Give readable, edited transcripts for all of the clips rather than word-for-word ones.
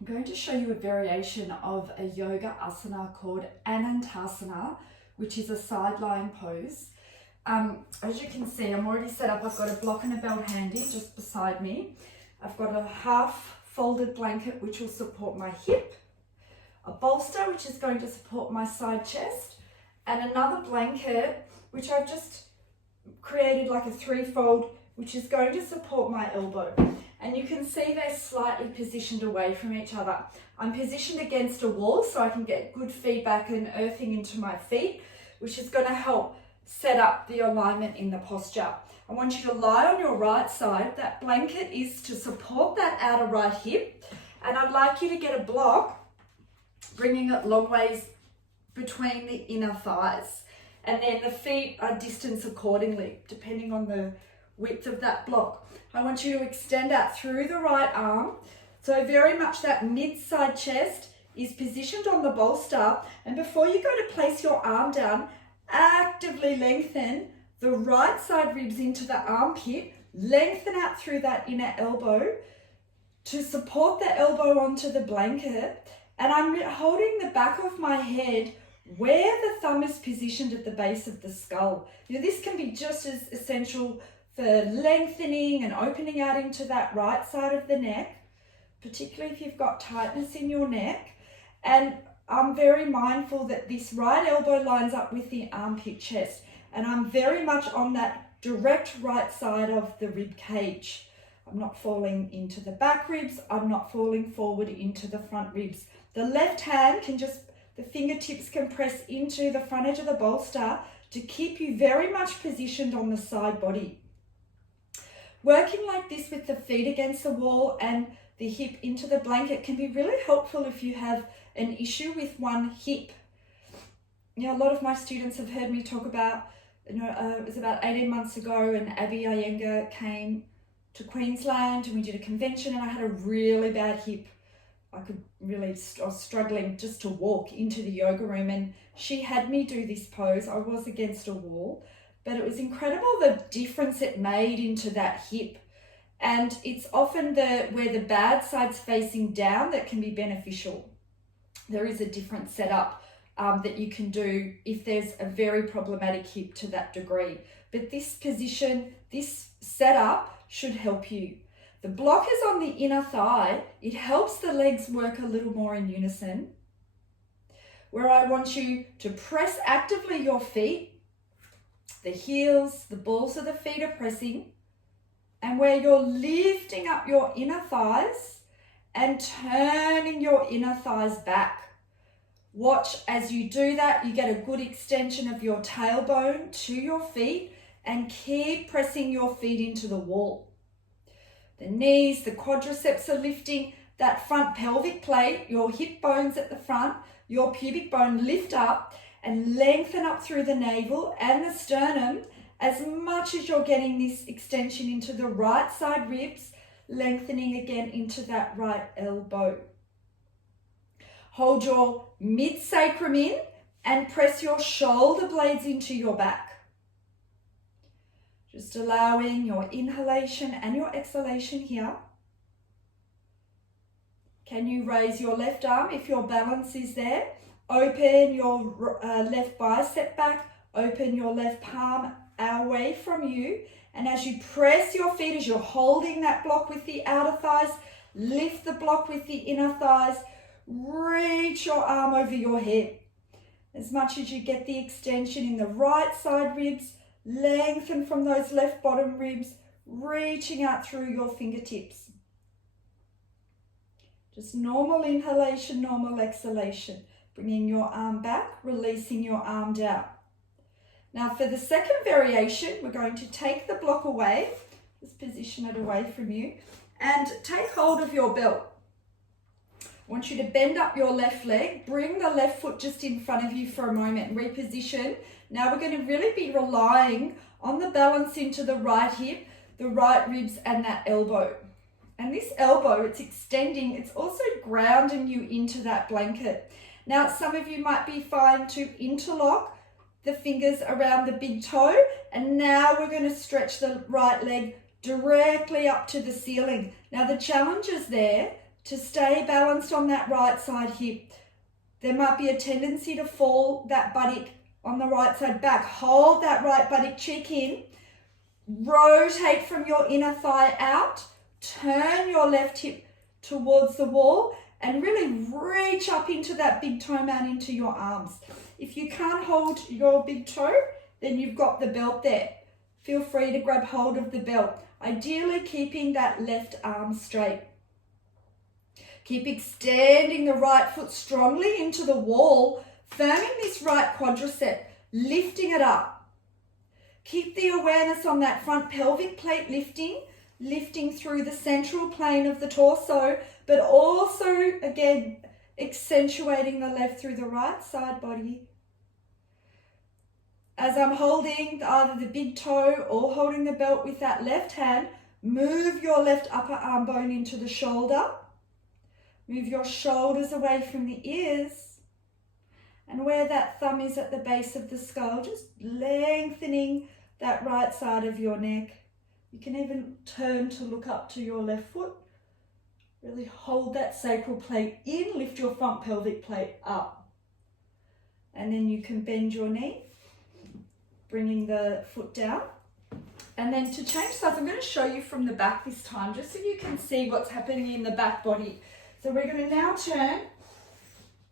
I'm going to show you a variation of a yoga asana called Anantasana, which is a side lying pose. As you can see, I'm already set up. I've got a block and a belt handy just beside me. I've got a half folded blanket which will support my hip, a bolster which is going to support my side chest, and another blanket which I've just created like a threefold, which is going to support my elbow. And you can see they're slightly positioned away from each other. I'm positioned against a wall so I can get good feedback and earthing into my feet, which is going to help set up the alignment in the posture. I want you to lie on your right side. That blanket is to support that outer right hip. And I'd like you to get a block, bringing it long ways between the inner thighs. And then the feet are distanced accordingly, depending on the width of that block. I want you to extend out through the right arm. So very much that mid-side chest is positioned on the bolster. And before you go to place your arm down, actively lengthen the right side ribs into the armpit, lengthen out through that inner elbow to support the elbow onto the blanket. And I'm holding the back of my head where the thumb is positioned at the base of the skull. This can be just as essential for lengthening and opening out into that right side of the neck, particularly if you've got tightness in your neck. And I'm very mindful that this right elbow lines up with the armpit chest, and I'm very much on that direct right side of the rib cage. I'm not falling into the back ribs. I'm not falling forward into the front ribs. The left hand can the fingertips can press into the front edge of the bolster to keep you very much positioned on the side body. Working like this with the feet against the wall and the hip into the blanket can be really helpful if you have an issue with one hip. A lot of my students have heard me talk about, it was about 18 months ago, and Abby Iyengar came to Queensland and we did a convention, and I had a really bad hip. I was struggling just to walk into the yoga room, and she had me do this pose. I was against a wall, but it was incredible the difference it made into that hip. And it's often where the bad side's facing down that can be beneficial. There is a different setup that you can do if there's a very problematic hip to that degree. But this position, this setup should help you. The block is on the inner thigh. It helps the legs work a little more in unison. Where I want you to press actively your feet, the heels, the balls of the feet are pressing, and where you're lifting up your inner thighs and turning your inner thighs back. Watch as you do that, you get a good extension of your tailbone to your feet, and keep pressing your feet into the wall. The knees, the quadriceps are lifting, that front pelvic plate, your hip bones at the front, your pubic bone lift up and lengthen up through the navel and the sternum as much as you're getting this extension into the right side ribs, lengthening again into that right elbow. Hold your mid-sacrum in and press your shoulder blades into your back. Just allowing your inhalation and your exhalation here. Can you raise your left arm if your balance is there? Open your left bicep back. Open your left palm away from you. And as you press your feet, as you're holding that block with the outer thighs, lift the block with the inner thighs. Reach your arm over your head. As much as you get the extension in the right side ribs, lengthen from those left bottom ribs, reaching out through your fingertips. Just normal inhalation, normal exhalation. Bringing your arm back, releasing your arm down. Now for the second variation, we're going to take the block away, just position it away from you, and take hold of your belt. I want you to bend up your left leg, bring the left foot just in front of you for a moment, reposition. Now we're going to really be relying on the balance into the right hip, the right ribs and that elbow. And this elbow, it's extending, it's also grounding you into that blanket. Now some of you might be fine to interlock the fingers around the big toe, and now we're going to stretch the right leg directly up to the ceiling. Now the challenge is there to stay balanced on that right side hip. There might be a tendency to fall that buttock on the right side back. Hold that right buttock cheek in. Rotate from your inner thigh out. Turn your left hip towards the wall and really reach up into that big toe mat into your arms. If you can't hold your big toe, then you've got the belt there. Feel free to grab hold of the belt. Ideally keeping that left arm straight. Keep extending the right foot strongly into the wall, firming this right quadricep, lifting it up. Keep the awareness on that front pelvic plate lifting through the central plane of the torso, but also, again, accentuating the left through the right side body. As I'm holding either the big toe or holding the belt with that left hand, move your left upper arm bone into the shoulder. Move your shoulders away from the ears. And where that thumb is at the base of the skull, just lengthening that right side of your neck. You can even turn to look up to your left foot. Really hold that sacral plate in, lift your front pelvic plate up. And then you can bend your knee, bringing the foot down. And then to change sides, I'm going to show you from the back this time, just so you can see what's happening in the back body. So we're going to now turn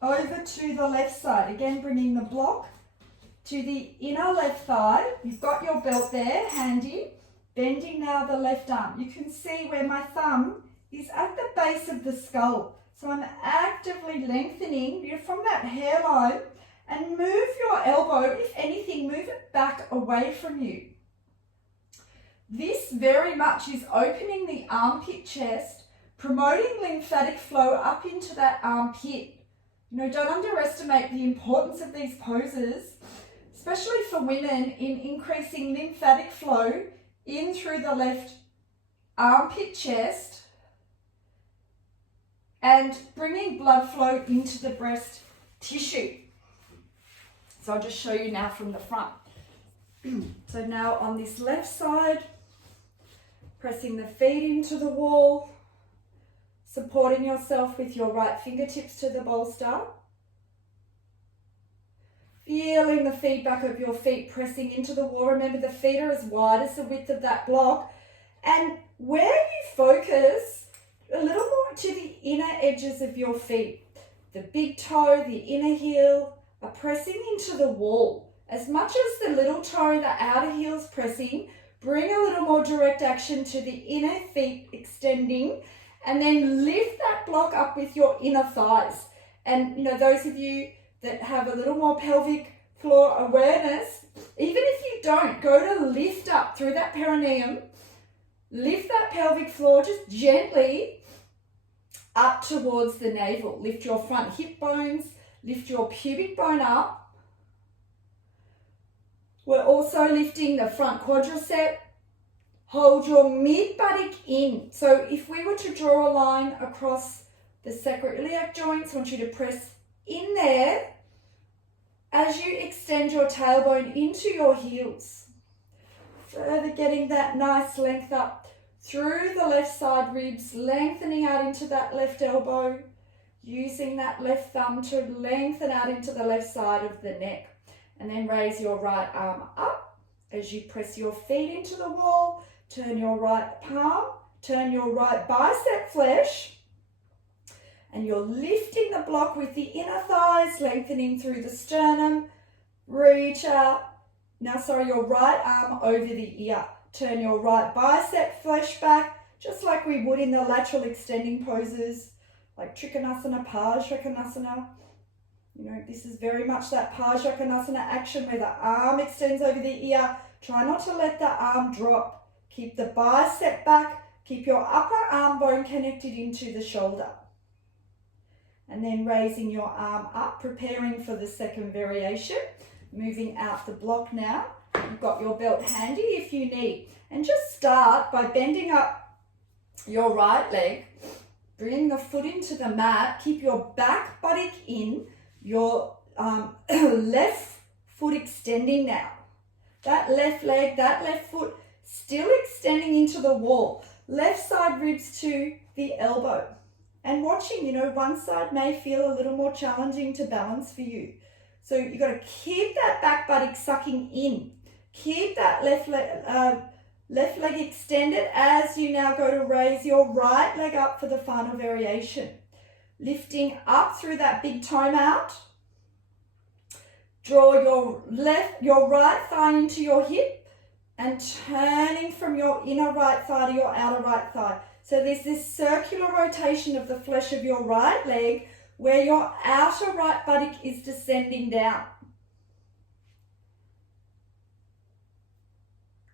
over to the left side. Again, bringing the block to the inner left thigh. You've got your belt there, handy. Bending now the left arm. You can see where my thumb is at the base of the skull. So I'm actively lengthening from that hairline, and move your elbow, if anything, move it back away from you. This very much is opening the armpit chest, promoting lymphatic flow up into that armpit. Don't underestimate the importance of these poses, especially for women, in increasing lymphatic flow in through the left armpit chest and bringing blood flow into the breast tissue. So I'll just show you now from the front. So now on this left side, pressing the feet into the wall, supporting yourself with your right fingertips to the bolster. Feeling the feedback of your feet pressing into the wall. Remember, the feet are as wide as the width of that block. And where you focus a little more to the inner edges of your feet, the big toe, the inner heel are pressing into the wall. As much as the little toe, the outer heel's pressing, bring a little more direct action to the inner feet extending, and then lift that block up with your inner thighs. And those of you that have a little more pelvic floor awareness, even if you don't, go to lift up through that perineum, lift that pelvic floor just gently up towards the navel. Lift your front hip bones, lift your pubic bone up. We're also lifting the front quadricep. Hold your mid buttock in. So if we were to draw a line across the sacroiliac joints, I want you to press in there as you extend your tailbone into your heels. Further getting that nice length up through the left side ribs, lengthening out into that left elbow, using that left thumb to lengthen out into the left side of the neck. And then raise your right arm up as you press your feet into the wall. Turn your right palm, turn your right bicep flesh, and you're lifting the block with the inner thighs, lengthening through the sternum. Reach out. Now, your right arm over the ear. Turn your right bicep flesh back, just like we would in the lateral extending poses, like Trikonasana, Parsvakonasana. This is very much that Parsvakonasana action where the arm extends over the ear. Try not to let the arm drop. Keep the bicep back. Keep your upper arm bone connected into the shoulder. And then raising your arm up, preparing for the second variation. Moving out the block now. You've got your belt handy if you need. And just start by bending up your right leg. Bring the foot into the mat. Keep your back buttock in. Your left foot extending now. That left leg, that left foot still extending into the wall. Left side ribs to the elbow. and watching, you know, one side may feel a little more challenging to balance for you. So you've got to keep that back buttock sucking in. Keep that left leg extended as you now go to raise your right leg up for the final variation. Lifting up through that big toe out. Draw your right thigh into your hip and turning from your inner right thigh to your outer right thigh. So there's this circular rotation of the flesh of your right leg where your outer right buttock is descending down.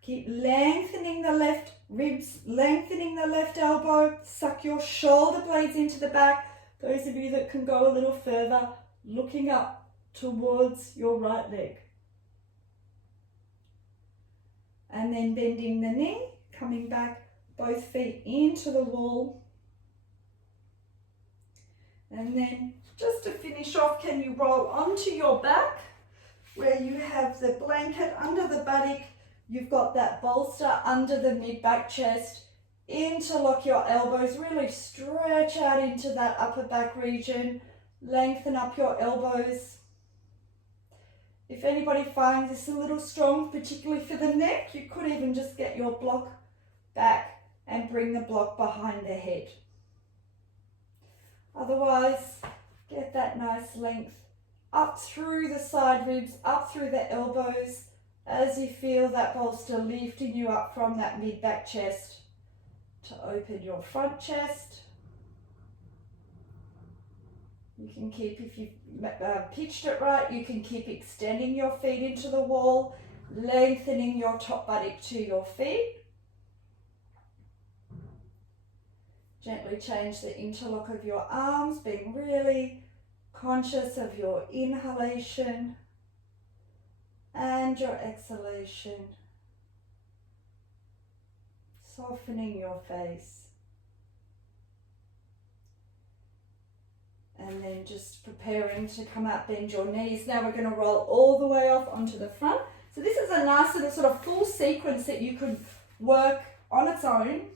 Keep lengthening the left ribs, lengthening the left elbow, suck your shoulder blades into the back. Those of you that can go a little further, looking up towards your right leg. And then bending the knee, coming back, both feet into the wall. And then just to finish off, can you roll onto your back where you have the blanket under the buttock, you've got that bolster under the mid-back chest, interlock your elbows, really stretch out into that upper back region, lengthen up your elbows. If anybody finds this a little strong, particularly for the neck, you could even just get your block back and bring the block behind the head. Otherwise, get that nice length up through the side ribs, up through the elbows, as you feel that bolster lifting you up from that mid-back chest to open your front chest. You can keep, if you've pitched it right, you can keep extending your feet into the wall, lengthening your top buttock to your feet. Gently change the interlock of your arms, being really conscious of your inhalation and your exhalation. Softening your face. And then just preparing to come out, bend your knees. Now we're going to roll all the way off onto the front. So this is a nice little sort of full sequence that you could work on its own.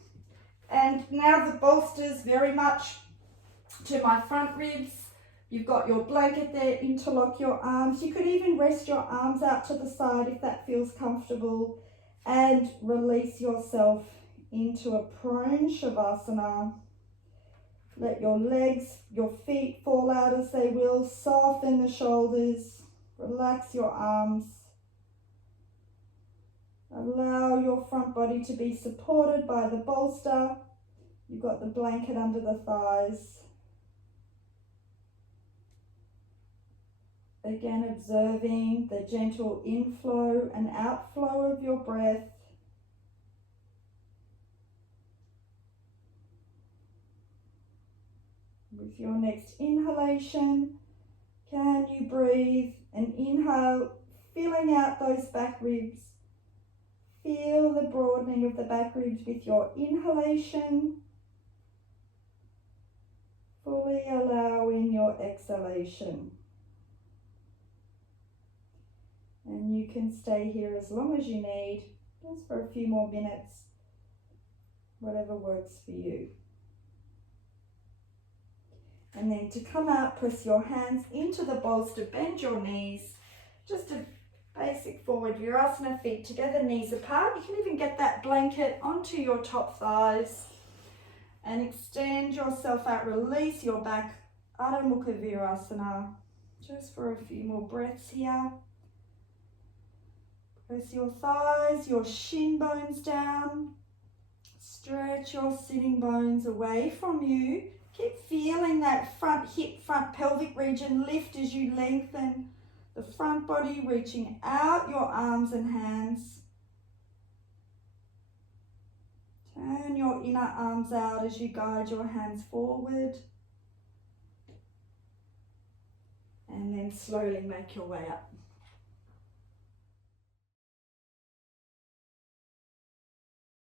And now the bolster's very much to my front ribs. You've got your blanket there, interlock your arms. You could even rest your arms out to the side if that feels comfortable. And release yourself into a prone Shavasana. Let your legs, your feet fall out as they will. Soften the shoulders. Relax your arms. Allow your front body to be supported by the bolster. You've got the blanket under the thighs. Again, observing the gentle inflow and outflow of your breath. With your next inhalation, can you breathe and inhale, filling out those back ribs. Feel the broadening of the back ribs with your inhalation. Fully allowing your exhalation. And you can stay here as long as you need, just for a few more minutes, whatever works for you. And then to come out, press your hands into the bolster, bend your knees, just a basic forward Virasana, feet together, knees apart. You can even get that blanket onto your top thighs and extend yourself out, release your back, Adho Mukha Virasana, just for a few more breaths here. Press your thighs, your shin bones down, stretch your sitting bones away from you. Keep feeling that front hip, front pelvic region lift as you lengthen the front body, reaching out your arms and hands. Turn your inner arms out as you guide your hands forward. And then slowly make your way up.